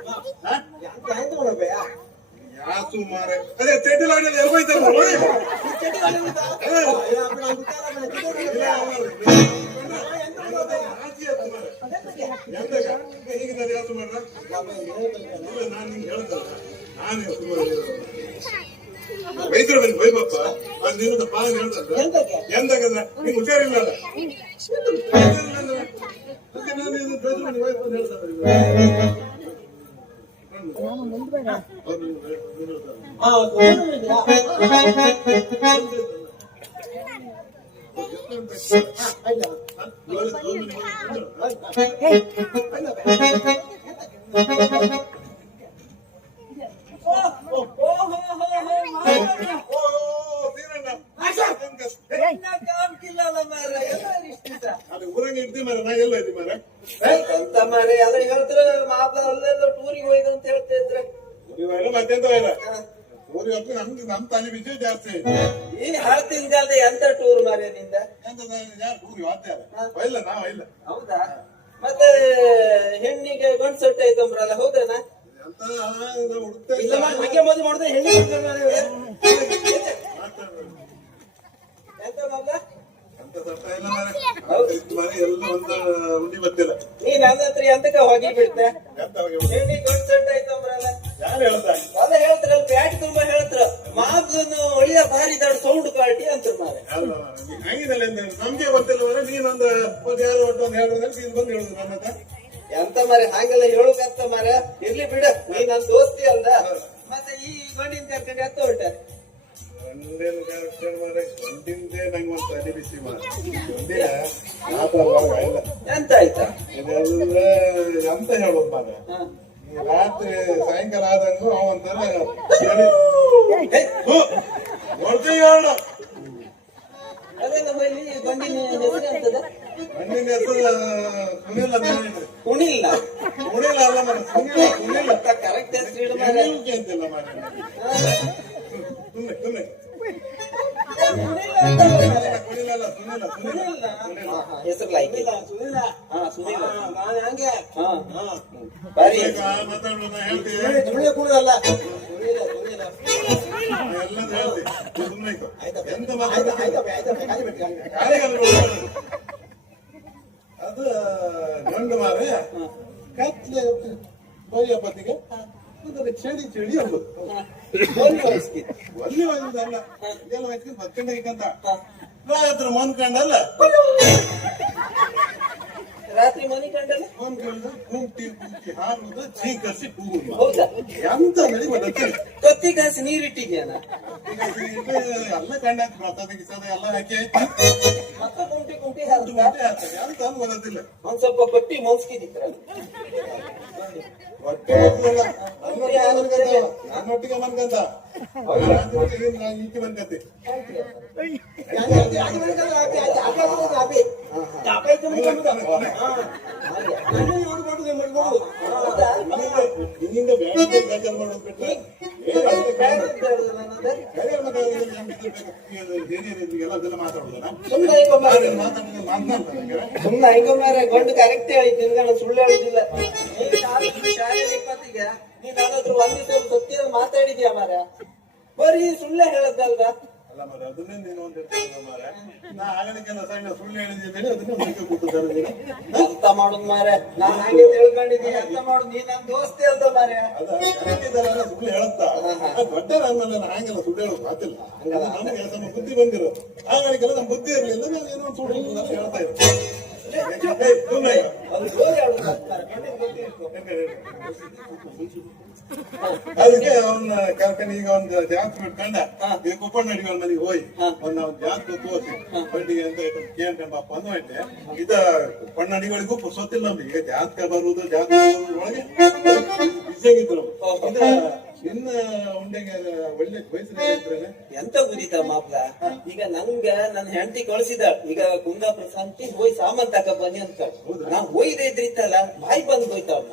ಮಾಡಿ ಆಯ್ತಾ ಹಾ? ಯಾತು ಮಾರೆ ಅದೇ ಚೇಟಿಲ್ ಆಡಿಯಲ್ಲಿ ಎಲ್ಲಿ ಹೋಯ್ತಾರೆ ನೋಡಿ ಹೀಗಿದ್ದಾರೆ ಯಾತು ಮಾಡ್ರ ಇಲ್ಲ ನಾನು ನಿಂಗೆ ಹೇಳ್ತಲ್ಲ ನಾನು ವೈದ್ಯರು ಬಂದು ಬೈಬಪ್ಪ ಅದು ನಿನ್ನದ ಪಾಲನೆ ಹೇಳ್ತಂದ್ರೆ ಎಂತಕ್ಕಂದ್ರೆ ನಿಂಗೆ ಹುಷಾರಿಲ್ಲ ಅಲ್ಲ ಅದಕ್ಕೆ ನಾನು ಇದು ಬೇಜಾರು ಮಾಡಿ ವೈದ್ಯರು ಬಂದು ಹೇಳ್ತಾರೆ ಅದು ಎಲ್ಲ ಒಂದು ಉಂಡಿ ಬತ್ತಿಲ್ಲ ನೀ ನನ್ನ ಹತ್ರ ಎಂತಕ ಹೋಗಿ ಅದ ಹೇಳ್ತಾರಲ್ಲ ಪ್ಯಾಟ್ ತುಂಬಾ ಹೇಳ್ತಾರ ಮಾತನ್ನು ಒಳ್ಳೆಯ ಭಾರಿ ಸೌಂಡ್ ಕ್ವಾಲಿಟಿ ಅಂತ ಮಾರೆ ಹಂಗಿದಲ್ಲ ನಮ್ಗೆ ಗೊತ್ತಿಲ್ಲ ನೀನೊಂದು ಯಾರು ಒಟ್ಟು ಒಂದು ನೀನು ಬಂದು ಹೇಳುದು ಎಂತ ಮಾರೆ ಹಾಗೆಲ್ಲ ಹೇಳುಕಂತ ಮಾರೆ ಇರ್ಲಿ ಬಿಡ ನೀ ನನ್ ದೋಸ್ತಿ ಅಲ್ದ ಮತ್ತೆ ಈ ಗಂಡಿನ ಕರ್ಕೊಂಡು ಎತ್ತ ಹೊರಟೆ. ಒಂದೇನು ಕಾರ್ಯಕ್ರಮ ಮಾರ್ರೆ, ಒಂದಿಂದೇ ನಂಗೆ ಒಂದು ತಲೆ ಬಿಸಿ ಮಾರ ಒಂದಿನ ಮಾತಾಡುವಾಗ ಇಲ್ಲ ಎಂತ ಆಯ್ತಾ? ಇದೆಲ್ಲ ಎಂತ ಹೇಳೋದು ರಾತ್ರಿ ಸಾಯಂಕಾಲ ಆದಂಗೂ ಅವ ಅದು ಗಂಡು ಮಾರೆ ಕತ್ಲೆ ಬಯ್ಯ ಪತಿಗೆ ಅದರ ಚಳಿ ಚಳಿ ಅದು ಒಂದು ವಯಸ್ಸಿಗೆ ಒಲ್ಲಿ ಒಂದಲ್ಲ ಇದೆಲ್ಲ ವಯಸ್ಸಿಗೆ ಬತ್ಕಂಡ ರಾತ್ರಿ ಮನ್ಕಂಡಲ್ಲ ರಾತ್ರಿ ಮನೆ ಕಂಡಲ್ಲ? ಮನ್ಕಂಡು ಕುಂಟಿ ಕುಂಟಿ ಹಾರುದು ಚೀಕರಿಸಿ ಹೌದಾ? ಎಂತ ನಡಿ ತೊತ್ತಿ ಕಾಸಿ ನೀರಿಟ್ಟಿದ್ಯಾನ ಎಲ್ಲ ಕಂಡ ಬರ್ತದೆ ಗಿಸದ ಎಲ್ಲ ಹಾಕಿ ಮತ್ತೆ ಕುಂಟಿ ಕುಂಟಿ ಮತ್ತೆ ಆಗ್ತದೆ ಅಂತ ಅಂದ್ ಬರೋದಿಲ್ಲ ಒಂದ್ ಸ್ವಲ್ಪ ಕೊಟ್ಟಿ ಮೊನ್ಸ್ಕಿದಿತ್ರ ಹೊಟ್ಟೆ. ನನ್ನೊಟ್ಟಿಗೆ ಮನ್ಕಂತ ಅವ. ನನ್ನೊಟ್ಟಿಗೆ ಮನ್ಕಂತ ರಾತ್ರಿ ನಾನು ಈಚೆ ಮನ್ಕಂತೆ ನಿನ್ನಿಂದ ಬ್ಯಾಂಕ್ ಬೇಜಾರು ಮಾಡೋದು ಬಿಟ್ರೆ ಅವ್ರಿಗೆ ಹೆಂಗ್ ಮಾರ ಗಂಡು ಕರೆಕ್ಟ್ ಹೇಳಿದ್ ನಿನ್ಗಣ ಸುಳ್ಳು ಶಾಲೆ- ಶಾಲೆಯಲ್ಲಿ ಇಪ್ಪತ್ತಿಗೆ ನೀನ್ ಹತ್ರ ಒಂದ್ ದಿವಸ ಮಾತಾಡಿದ್ಯಾ ಮಾರ ಬರೀ ಸುಳ್ಳೆ ಹೇಳದ್ದಲ್ವ ಅಲ್ಲ ಮಾರ್ರೆ, ಅದನ್ನೇ ನೀನು. ನಾ ಆಗಲಿಕ್ಕೆಲ್ಲ ಸಣ್ಣ ಸುಳ್ಳು ಹೇಳಿದ್ದೀನಿ ಅದನ್ನೇ ಮುಖ್ಯ ಕೂತು ನೀನು ಎಂತ ಮಾಡುದ್ ಮಾರೆ ನಾನ್ ಹಾಗೆ ತಿಳ್ಕೊಂಡಿದ್ದೀನಿ ಅರ್ಥ ಮಾಡು. ನೀ ನನ್ ದೋಸ್ತಿ ಅಲ್ದ ಮಾರೆ ಸುಳ್ಳು ಹೇಳುತ್ತಾ? ದೊಡ್ಡ ನಾನು ಹಾಗೆಲ್ಲ ಸುಳ್ಳು ಹೇಳೋದು ಮಾತಿಲ್ಲ. ನಮಗೆ ಸ್ವಲ್ಪ ಬುದ್ಧಿ ಬಂದಿರೋ ಆಗಲಿಕ್ಕೆಲ್ಲ ನಮ್ ಬುದ್ಧಿ ಇರಲಿಲ್ಲ ನಾವು ಏನೋ ಸುಳ್ಳು ಹೇಳ್ತಾ ಇದ್ದೆ. ಅದಕ್ಕೆ ಅವನ್ನ ಕರ್ಕೊಂಡು ಈಗ ಒಂದು ಜಾತ್ ಬಿಟ್ಕೊಂಡ. ಈಗ ಕುಪ್ಪಣ್ಣ ನಡಿಗಳ ಮನೆಗೆ ಹೋಯ್ ಒಂದು ನಾವು ಜಾಸ್ತಿ ತೋರಿಸಿ. ಬಡ್ಡಿಗೆ ಅಂತ ಕೇಳ್ಕೊಂಡಪ್ಪ ಅಂದ ಹೊಟ್ಟೆ ಇದ ಕುಪ್ಪಣ್ಣ ಅಡಿಗಳಿಗೂ ಸೊತ್ತಿಲ್ಲ ನಮ್ಗೆ. ಈಗ ಜಾತ್ಕ ಬರುವುದು ಜಾತ್ರೆ ಒಳಗೆ. ಬಿಸಿಯಾಗಿದ್ರು ಇನ್ನ ಉಂಡೆಗೆ ಒಳ್ಳೆ ವಯಸ್ಸಿನ ಇದ್ರಲ್ಲ ಎಂತ ಗುದಿತ ಮಾಪ್ಲ? ಈಗ ನಂಗ ನನ್ನ ಹೆಂಡತಿ ಕಳ್ಸಿದ. ಈಗ ಕುಂದಾಪುರ ಪ್ರಶಾಂತಿ ಹೋಯ್ ಸಾಮಾನ್ ತಕ ಬನ್ನಿ ಅಂತ ನಾ ಹೋಯ್ದೆ ಇದ್ರಿತ್ತಲ್ಲ ಬಾಯಿ ಬಂದ್ ಹೋಯ್ತಾವೆ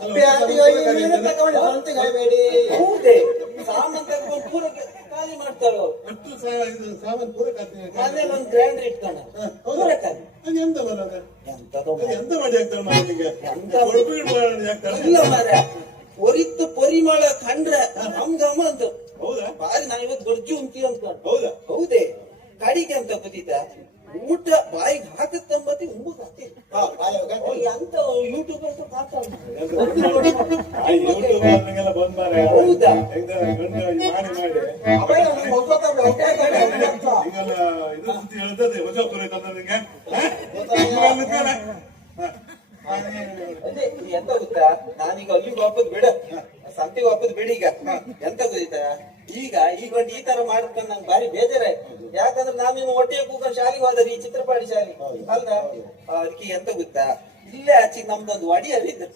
ಹೌದೇ? ಸಾಮಾನ್ ತಗೊಂಡ್ ಪೂರ ಖಾಲಿ ಮಾಡ್ತಾಳು. ಅಷ್ಟು ಸಾ- ಇದು ಸಾಮಾನು ಪೂರ ಒಂದ್ ಇಟ್ಕೊಂಡ. ಖಾಲಿ ಅದು ಎಂತ ಎಂತ ಮಾಡಿ ಆಗ್ತಾಳೆ ಮನೆಗೆ ಎಂತ? ಇಲ್ಲ ಮಾರ ಒರಿತ್ತು ಪರಿಮಳ ಕಂಡ್ರ ಗಮ ಅಂತ. ಹೌದಾ? ಬಾರಿ ನಾ ಇವತ್ತು ಗೊಜ್ಜು ಉಂಟಿ ಅಂತ. ಹೌದಾ? ಹೌದೇ. ಕಡಿಗೆ ಅಂತ ಗೊತ್ತಿದ್ದ ಊಟ ಬಾಯಿಗೆ ಹಾಕತ್ತಂಬತ್ತಿ ಉಂಬುದು ಅಷ್ಟೇ ಅಂತ ಯೂಟ್ಯೂಬ್ ಅಂತ ಆ ಯೂಟ್ಯೂಬ್ ಅವ್ರಿಗೆಲ್ಲ ಬಂದ್ ಮಾರೆ ಹೌದಾ? ಹೆಂಗ್ದಾರ ಗಂಡ ಇದು ಮಾಡಿ ಮಾಡಿ ಈಗೆಲ್ಲ ಇದು ಸುದ್ದಿ ಹೇಳ್ತದೆ ಹೊಸ ಪುರಿ ತಂದದಂಗೆ ಅದೇ ಇದು ಎಂತ ಗೊತ್ತಾ ನಾನೀಗ ಅಲ್ಲಿಗೆ ವಾಪಸ್ ಬಿಡ. ಸಂತೆಗೆ ವಾಪಸ್ ಬಿಡಿ ಈಗ. ಎಂತ ಗೊತ್ತಾ ಈಗ ಈಗ ಒಂದು ಈ ತರ ಮಾಡ್ಕೊಂಡು ನಂಗೆ ಬಾರಿ ಬೇಜಾರಾಯ್ತು. ಯಾಕಂದ್ರೆ ನಾನಿನ್ನು ಒಟ್ಟಿಗೆ ಕೂತ್ಕೊಂಡು ಶಾಲೆಗೆ ಹೋದ್ರೆ ಈ ಚಿತ್ರಪಾಡಿ ಶಾಲೆ. ಅಲ್ಲ ಅದಕ್ಕೆ ಎಂತ ಗೊತ್ತಾ? ಇಲ್ಲೇ ಆಚೆ ನಮ್ದೊಂದು ಒಡೆಯರ್ ಇದ್ರು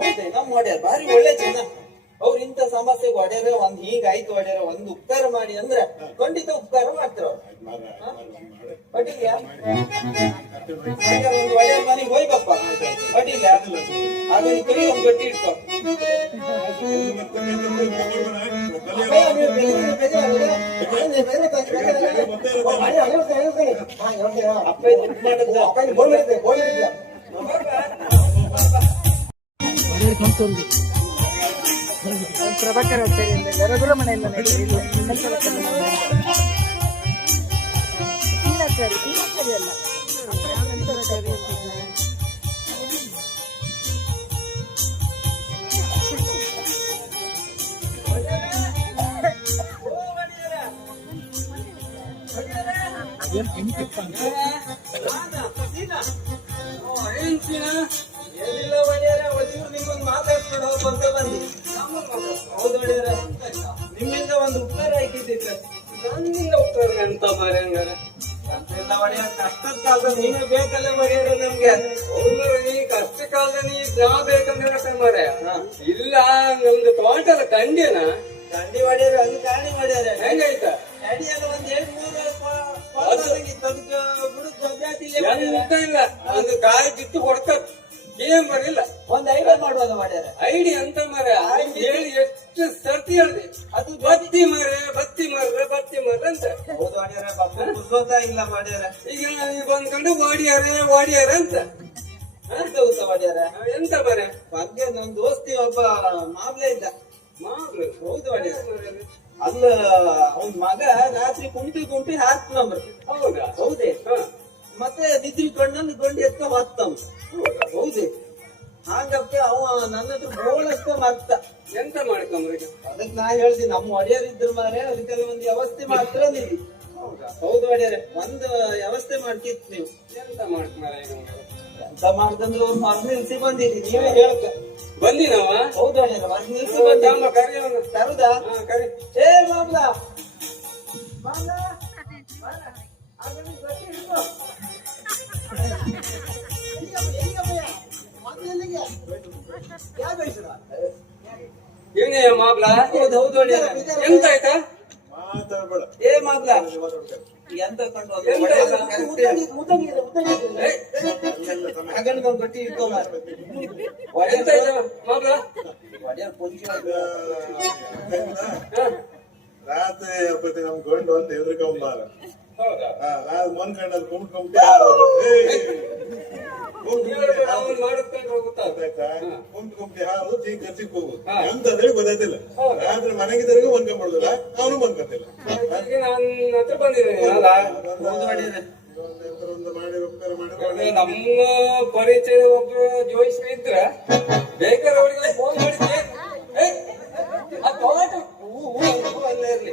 ಹೌದೇ ನಮ್ ಒಡೆಯರ್ ಬಾರಿ ಒಳ್ಳೆ ಜನ. ಅವ್ರು ಇಂಥ ಸಮಸ್ಯೆ ಒಡೆಯರ ಒಂದ್ ಹೀಗ್ ಆಯ್ತು ಒಡೆಯರ ಒಂದು ಉಪಕಾರ ಮಾಡಿ ಅಂದ್ರೆ ಖಂಡಿತ ಉಪಕಾರ ಮಾಡ್ತಾರ ಹಾಗಾದ್ರೆ ಒಂದು ಒಡೆಯರ್ ಮನೆಗೆ ಹೋಯ್ಬಪ್ಪ ಹಾಗಾಗಿ ಕೈ ಒಂದ್ ಗಟ್ಟಿ ಇಟ್ಕೊ ಅಪ್ಪ ದುಡ್ಡು ಮಾಡದ ಪ್ರಭಾಕರ್ ಹೋಗ್ತಾರೆ ರಘುರ ಮನೆಯಿಂದ ಇಲ್ಲ ಸರಿ ಇಲ್ಲ ಸರಿ ಅಲ್ಲ ಏನಿಲ್ಲ ಒಡೆಯರ ಒದಿರು ನಿಮ್ಮೊಂದು ಮಾತಾಡ್ಕೊಂಡು ಬಂದಿ ನಿಮ್ಮಿಂದ ಒಂದು ಉಪಕಾರ ಹಾಕಿದ್ದಿತ್ತು ನನ್ನಿಂದ ಉಪಕಾರ ಎಂತ ಮಾರಿ ಹಂಗಾರೆ ಅಂತೆಲ್ಲ ಒಡೆಯರ ಕಷ್ಟದ ಕಾಲದ ನೀನೇ ಬೇಕಲ್ಲ ಮರೆಯರ ನಮ್ಗೆ ಅವ್ರು ನೀ ಕಷ್ಟ ಕಾಲದಲ್ಲಿ ನಾ ಬೇಕಂತ ಹೇಳ್ತಾರೆ ಮಾರಾಯ ಹಾ. ಇಲ್ಲ ನಮ್ದು ತೋಟದ ಕಂಡಿನ ದಂಡಿ ಒಡೆಯರ ಅದು ಕಾಣಿ ಒಡೆಯರ ಹೆಂಗೈತ ಅಡಿಯಲ್ಲ ಒಂದ್ ಎರಡ್ ಮೂರು ಎಂತ ಇಲ್ಲ ಒಂದು ಕಾಯಿ ಬಿತ್ತು ಕೊಡ್ತ ಏನ್ ಬರಲಿಲ್ಲ. ಒಂದ್ ಐಡಿಯಾ ಮಾಡುವಾಗ ಮಾಡ್ಯಾರ ಐಡಿ ಅಂತ ಮರ ಹೇಳಿ ಎಷ್ಟು ಸರ್ತಿ ಹೇಳಿದೆ. ಅದು ಬತ್ತಿ ಮರೆ ಬತ್ತಿ ಮರ ಬತ್ತಿ ಮರ ಅಂತ. ಮಾಡ್ಯಾರ ಇಲ್ಲ ಮಾಡ್ಯಾರ. ಈಗ ಈಗ ಬಂದ್ಕೊಂಡು ಓಡಿಯಾರೆ ಓಡಿಯಾರ ಅಂತ. ಅಂತ ಗೊತ್ತ ಮಾಡ್ಯಾರ? ಎಂತ ಮರ ಬಗ್ಗೆ ನಮ್ ದೋಸ್ತಿ ಒಬ್ಬ ಮಾಬ್ಲೆ ಇದ್ದ ಮಾವ್ರು ಹೌದು ಮಾಡ್ಯಾರ ಅಲ್ಲ ಅವನ್ ಮಗ ರಾತ್ರಿ ಕುಂಟಿ ಕುಂಟಿ ನಂಬ್ರ ಹೌದಾ? ಹೌದೇ? ಹಾ. ಮತ್ತೆ ನಿದ್ರಿ ಕಣ್ಣನ್ನು ಗೊಂಡಿ ಎತ್ತ ಮತ್ತವ್ ಹೌದೇ? ಹಾಗಕ್ಕೆ ಅವ ನನ್ನ ಹತ್ರ ಬೋಳಷ್ಟ ಮತ್ತ ಎಂತ ಮಾಡ್ಕೊಂಬ್ರಿ ಅದಕ್ ನಾ ಹೇಳ್ತೀನಿ ನಮ್ಮ ಒಡೆಯರ್ ಇದ್ರ ಮಾರೆ ಅದಕ್ಕೆಲ್ಲ ಒಂದು ವ್ಯವಸ್ಥೆ ಮಾತ್ರ ನಿಧಿ ಹೌದು? ಒಡೆಯರೆ ಒಂದು ವ್ಯವಸ್ಥೆ ಮಾಡ್ತಿತ್ ನೀವು. ಎಂತ ಮಾಡ್ತಾರೆ ಎಂತ ಮಾಡ್ದಂದ್ರೆ ಅವ್ರು ಮರ್ದ್ ನಿಲ್ಸಿ ಬಂದಿರಿ ನೀವೇ ಹೇಳ್ಕ. ಬಂದಿನವ ಹೌದು ಒಡೆಯರೆ ಮರ್ದ್ ನಿಲ್ಸಿ ಬಂದಿರಿ ತಾಂಬ ಕರಿ ಅವನು ತರುದಾ ಹಾ ಕರಿ ಏ ಮಾಮ್ಲ ಮಾಮ್ಲ ಬಾರ. ಆಗ ನೀನ್ ಗಟ್ಟಿ ಹಿಡ್ಕೊ. ಎಲ್ಲಿಗೆ ಭಯ? ಮತ್ತೆ ಎಲ್ಲಿಗೆ? ಯಾವ ಬೇಸರ? ಇವನೇ ಮಾಬ್ಲ ಹೌದು ಹೌದು ಒಡೆಯರೆ. ಎಂತ ಆಯ್ತಾ ಮಾತಾಡ್ಬೇಡ ಏ ಮಾಮ್ಲ ಎಂತ ಕಂಡು ಗಟ್ಟಿ ಪೊಂಚಿ. ರಾತ್ರಿ ಅಪ್ಪತ್ತಿ ನಮ್ ಗಂಡು ಅಂತ ಹೆದರ್ಕೊಂಬಾರ ಹೌದಾ? ರಾತ್ ಮನ್ ಕುಂಟಿ ಹಾರು ಚೀ ಖರ್ಚಿಗೆ ಹೋಗುದು. ಹಾ. ಅಂತ ಹೇಳಿ ಹೌದಾ? ರಾತ್ರಿ ಅವನು ನಮ್ಮ ಪರಿಚಯ ಒಬ್ರು ಜೋಯಿಸ್ ಇದ್ರೆ ಬೇಕಾದ್ರೆ ಅವರಿಗೆ ಫೋನ್ ಮಾಡಿ ಏ, ಆ ಟೊಮಾಟೊ ಹೂ, ಹೂ, ಹೂ ಅಲ್ಲೇ ಇರ್ಲಿ.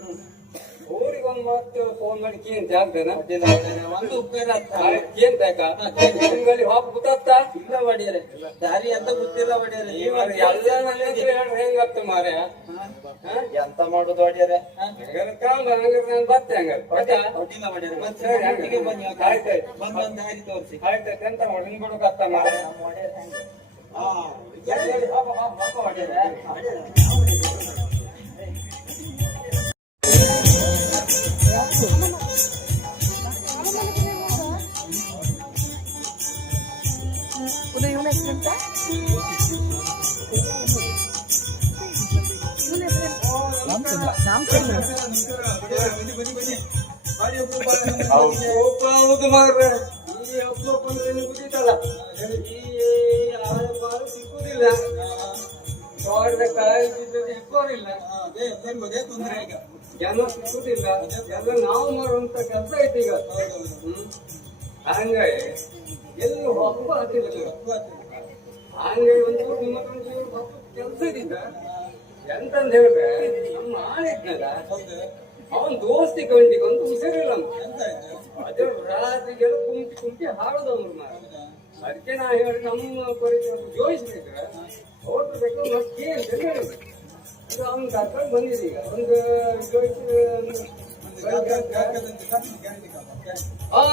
ಒಂದ್ ಮಾತು ಫೋನ್ ಮಾಡಿ ಕೇಂತ ಆಗ್ತೇನ ಒಂದು ಉಪಕಾರ ಕೇಂತ ನಿಮ್ಗಲ್ಲಿ ಹೋಗ್ ಗೊತ್ತಾಗ್ತ ಇಲ್ಲ ಒಡೆಯರೆ. ದಾರಿ ಅಂತ ಗೊತ್ತಿಲ್ಲ ಒಡೆಯರೆ. ಎಲ್ಲ ನನ್ನ ಹೇಳ್ರೆ ಹೆಂಗಾಗ್ತ ಮಾರ್ರೆ? ಎಂತ ಮಾಡುದು ಒಡೆಯರೆ? ಹಂಗಾರೆ ಕಾಂಬ ಹಂಗಾರೆ ನಾನು ಆಯ್ತಾ ಅಡ್ಡಿಲ್ಲ ಒಡೆಯರೆ. ಮತ್ತೆ ಒಟ್ಟಿಗೆ ಬನ್ನಿ ಆಯ್ತು, ಬಂದ್ ಬಂದ್ ದಾರಿ ತೋರಿಸಿ. ಆಯ್ತಾಯ್ತು ಎಂತ ಮಾಡಿ ಬಿಡೋಕತ್ತ ಮಾರ್ರೆ? ನಮ್ಮ ಒಡೆಯರೆ ಪಾಪ ಒಡೆಯರೆ. ಸಿಕ್ಕುದಿಲ್ಲ ತೋಟದ ಕಾಯಿ ಬಿದ್ದದ್ದು ಇಕ್ಕೋರಿಲ್ಲ ಜನ ಸಿಗುದಿಲ್ಲ ಎಲ್ಲ ನಾವು ಮಾಡುವಂತ ಕೆಲಸ ಐತಿ ಈಗ. ಹಂಗಾಗಿ ಎಲ್ಲಿ ಹಬ್ಬ ಹತ್ತಿಲ್ಲ ಹಂಗಾಗಿ ಒಂಚೂರು ನಿಮ್ಮ ಹಬ್ಬ ಕೆಲಸ ಇದ್ದಿದ್ದ? ಎಂತಂದ ಹೇಳಿದ್ರೆ ನಮ್ಮ ಆಳಿದ್ನಲ್ಲ, ಅವನ್ ದೋಸ್ತಿ ಕಂಡಿಗೆ ಒಂದು ಹುಷಾರಿಲ್ಲ ಅದೇ ರಾತ್ರಿಗೆಲ್ಲ ಕುಂಟಿ ಕುಂಟಿ ಹಾಡೋದವ್ರು ಮಾರ ಅದಕ್ಕೆ ನಾ ಹೇಳಿ ನಮ್ಮ ಪರಿಚಯ ಜೋಯಿಸ್ಬೇಕ್ರೆ ಅವ್ರ ಬೇಕು ಮತ್ತೆ ಅಂತ ಹೇಳಿದ್ರು ಅದು ಅವ್ನು ಕರ್ಕೊಂಡು ಬಂದಿದೆ ಈಗ ಒಂದು ಜೋಯಿಸಿ ಹಾ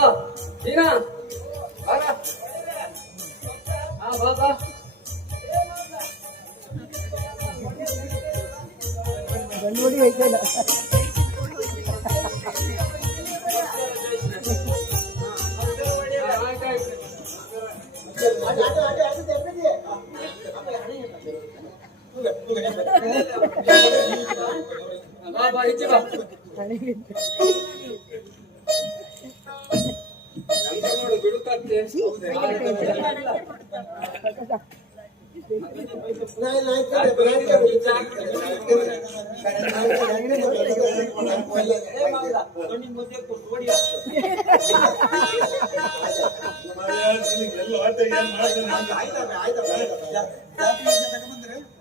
ಸೀನಾ ಬಾರ ಹಾ ಬಾ ಬಾ ಗಂಡು ಹೊಡಿ ಹೋಯ್ತಲ್ಲ ಹಾ, ಆಯ್ತಾಯ್ತು ಬಾ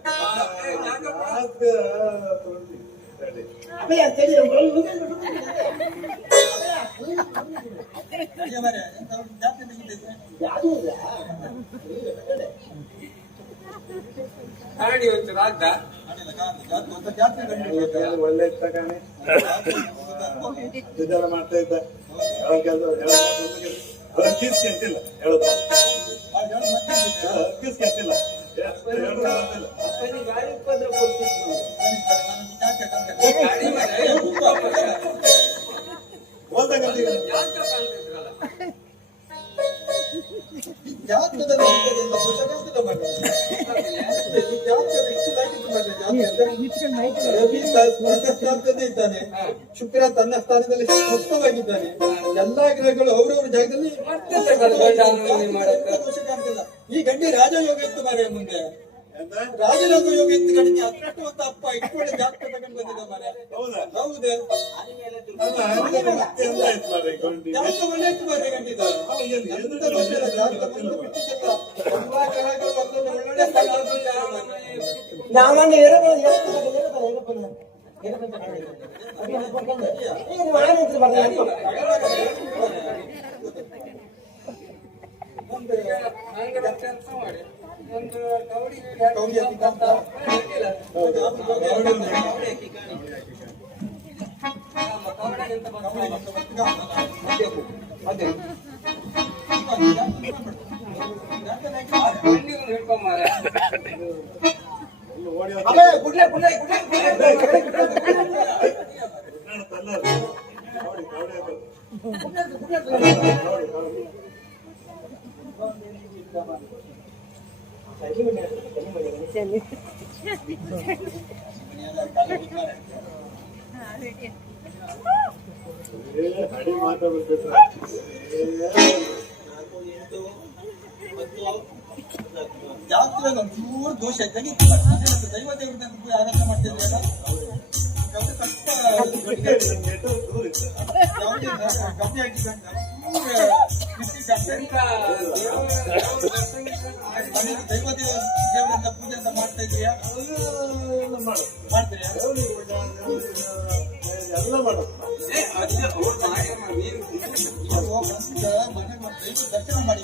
ಒಳ್ಳೆ ಇತ್ತ ಕಾಣೆ ಮಾಡ್ತಾ ಇದ್ದ ಹೇಳೋ ಕೆಲಸ ಹೇಳಪ್ಪ ರವಿ ತನ್ನ ಸ್ಥಾನದಲ್ಲಿ ಇದ್ದಾನೆ ಶುಕ್ರ ತನ್ನ ಸ್ಥಾನದಲ್ಲಿ ಸ್ವಸ್ಥವಾಗಿದ್ದಾನೆ ಎಲ್ಲಾ ಗ್ರಹಗಳು ಅವರವರ ಜಾಗದಲ್ಲಿ ಈ ಗಂಟೆ ರಾಜಯೋಗ ಇತ್ತು ಮಾರೆ ಮುಂದೆ. ಎಂತ? ಯೋಗ ಎಂತ ಕಡಿಮೆ ಗಂಟೆ ಅದೃಷ್ಟವಂತ ಅಪ್ಪ ಇಟ್ಕೊಂಡು ಜಾತಕ ತಗೊಂಡು ಬಂದಿದ್ದ ಮಾರೆ ಹೌದಾ? ಹೌದು. ಒಳ್ಳೊಳ್ಳೆ ಸ್ಥಾನ ನಾವನ್ನ ಕೆಲಸ ಮಾಡಿ? ಒಂದು ಕವಡಿ ಕೌಡಿ ಹಾಕಿ ಕಾಂತ. ಹೌದು, ಅದು ಯೋಗ ಇದೆ. ಎಂತ ಬರ್ತಾರೆ ಕಣ್ಣಿಗೂ ಹಿಡ್ಕೊಂಡ್ ಮಾರ ಎಲ್ಲಿ ಓಡಿ ಹೋದ? ಅಮ್ಮ ಗುಡ್ಲೆ ಗುಡ್ಲೆ ಗುಡ್ಲೆ ಗುಡ್ಲೆ ಜಾತಕ ಒಂಚೂರು ದೋಷ ತೆಗಿತು ದೈವ ದೇವತೆ ಆರಾಧನೆ ಮಾಡ್ತಿದ್ರಲ್ಲ ಕಷ್ಟ ಕಮ್ಮಿ ಆಗಿದ್ದಂಗ ಚೂರು ಬಿಸಿ ಜಾಸ್ತಿ. ಎಂತ ದೇವರ ಮನೆಯಲ್ಲಿ ದೈವ ದೇವ ದೇವರಿಂದ ಪೂಜೆ ಅಂತ ಮಾಡ್ತಾ ಇದೀಯಾ. ಮಾಡ್ತೀರಾ ಎಲ್ಲ ಮಾಡು ಏ, ಅಜ್ಜ, ಅವ್ರು ಮಾಡಿ ಮನೆಗೆ ಒಂದು ದೈವ ದರ್ಶನ ಮಾಡಿ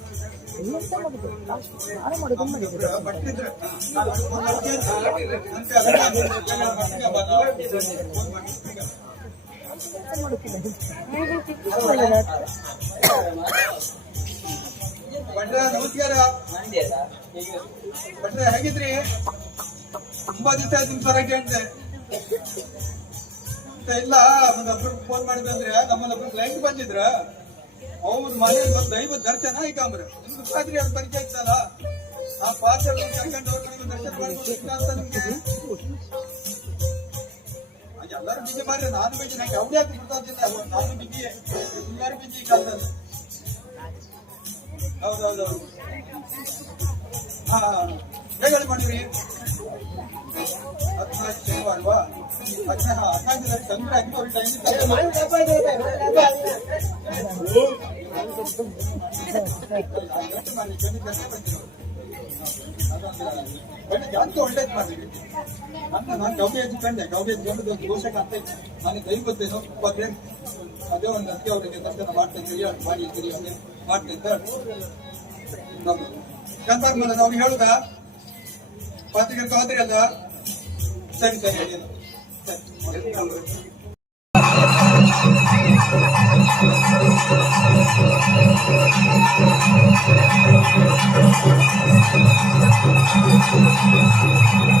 ಲೇಖನ ಮಾಡಿದೆ ಭಟ್ರ ನಮಸ್ಕಾರ. ಭಟ್ರೆ ಹೇಗಿದ್ರಿ ತುಂಬಾ ದಿವಸ ಆಯ್ತು ನಿಮ್ ಸರ ಅಂತ ಇಲ್ಲ ಒಂದೊಬ್ರು ಫೋನ್ ಮಾಡಿದ್ರೆ ನಮ್ಮಲ್ಲೊಬ್ರು ಕ್ಲೈಂಟ್ ಬಂದಿದ್ರ ಅವ್ರ ಮನೆಯಲ್ಲಿ ದೈವ ದರ್ಶನ ಐಕಂಬ್ರ ನಿಮ್ಗೆ ಪಾದ್ರಿ ಅವ್ರ ಪರಿಚಯ ಇತ್ತಲ್ಲ ಆ ಪಾತ್ರ ಕರ್ಕೊಂಡು ಅವ್ರು ನಿಮ್ಗೆ ದರ್ಶನ ಮಾಡ್ಕೊಡ್ತಿಲ್ಲ ಅಂತ ನಿಮ್ಗೆ ಆ, ಎಲ್ಲರೂ ಬಿಜಿ ಮಾಡ್ರಿ ನಾನು ಬಿಜಿ ನಂಗೆ ಅವನೇ ಅಂತ ಗೊತ್ತಾಗ್ತಿಲ್ಲ ನಾನು ಬಿಜಿ ಎಲ್ಲರೂ ಬಿಜಿ ಈ ಕಾಲದಲ್ಲಿ ಹೌದೌದೌದು ಹಾ ಹೇಗೆ ಮಾಡಿರಿ ಹದಿನಾಲ್ಕು ಶನಿವಾರವಾ ಹದಿನ ಹದಿನಾಲ್ಕು ತಾರೀಕು ಚಂದ್ರ ಹಾಕಿ ಅವ್ರ ಟೈಮ್ ಜಾಸ್ತಿ ಒಳ್ಳೇದು ನಾನು ಗೌಡಿ ಕಂಡೆ ಗೌಡಿ ಹಚ್ಕೊಂಡು ಒಂದು ಪೋಷಕ ಅಂತ. ನನಗೆ ಕೈ ಗೊತ್ತೇನೋ ಅದೇ ಒಂದು ಅದಕ್ಕೆ ಅವರಿಗೆ ಸರಿ ಮಾಡಿ ಸರಿ ಅದೇ ಮಾಡ್ತೇನೆ ಕನ್ಫರ್ಮ್ ಮಾಡೋದು ಅವ್ರಿಗೆ ಹೇಳುದಾ ಪತ್ರಿಕೆ ಹೋದ್ರಿ ಸರಿ ಸರಿ ಅದೇನು ಸರಿ ದುಡ್ಡು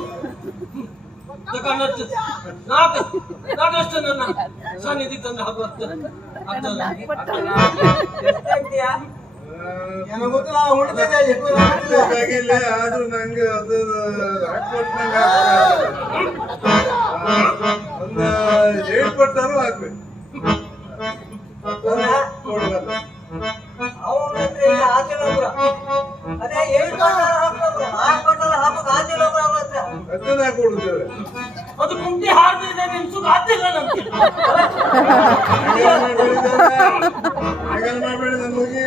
ತಗೊಂಡದ್ದು ನಾಲ್ಕು ನಾಲ್ಕಷ್ಟು ನನ್ನ ಸನ್ನಿಧಿ ತಂದು ಹಾಕುವಂತ. ನನಗೆ ಗೊತ್ತಿಲ್ಲ ಆದ್ರೂ ನಂಗೆ ಅದು ಹಾಕ್ಕೊಟ್ನಂಗ ಒಂದು ಏಟ್ ಕೊಟ್ಟಾರು ಹಾಕ್ಬೇಕು ಅವನ ಅದೇ ಕುಂಟಿ ಹಾರ್ದಿದೆ ನಿಮ್ಸು ಆಗ್ತಿಲ್ಲ ನಮ್ಗೆ ಹಾಗೆಲ್ಲ ಮಾಡಬೇಡಿ ನಮಗೆ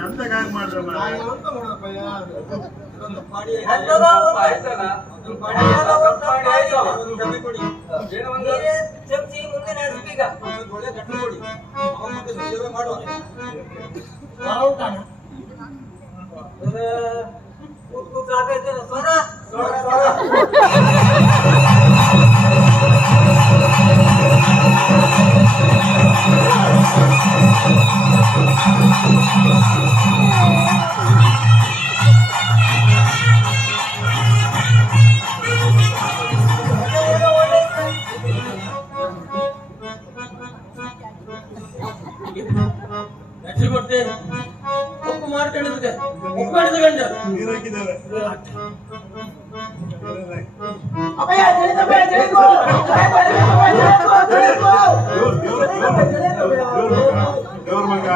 ಎಂತ ಮಾಡ್ರಮ್ಮ ಚಮಚಿ ಮುಂದೆ ನಡೆಸ್ತೀಗ ಒಳ್ಳೆ ಗಂಟು ಕೊಡಿ ಅವನ ಮತ್ತೆ ಸೇವೆ ಮಾಡುವ ಕೂತ್ಕೂ ಸಾಕೈತೆ ಸ್ವರ ಹೆಸರು ಕೊಡ್ತೆ ಒಪ್ಪು ಮಾಡ್ಕೊಂಡಿದ್ದೆ ಒಪ್ಪು ಮಾಡಿದ ಗಂಡ ನೀರು ಹಾಕಿದ್ದೇವೆ ದೇವ್ರ ಮಗ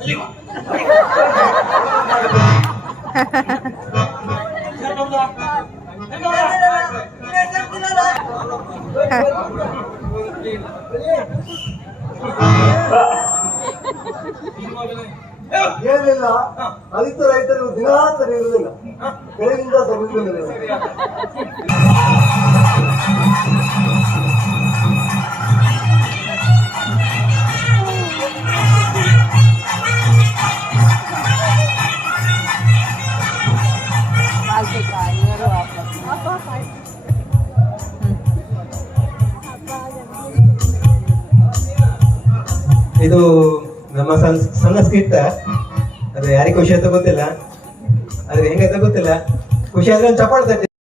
ದೇವ್ರ ಏನಿಲ್ಲ. ರೈತ ರೈತರು ದಿನಾ ಸರಿ ಇರುವುದಿಲ್ಲ. ಬೆಳಗಿಂದ ಇದು ನಮ್ಮ ಸಣ್ಣ ಸ್ಕಿಟ್ ಅದು ಯಾರಿಗೆ ಖುಷಿ ಅಂತ ಗೊತ್ತಿಲ್ಲ ಆದ್ರೆ ಹೆಂಗಂತ ಗೊತ್ತಿಲ್ಲ. ಖುಷಿ ಆದ್ರೆ ತಟ್ಟಿ.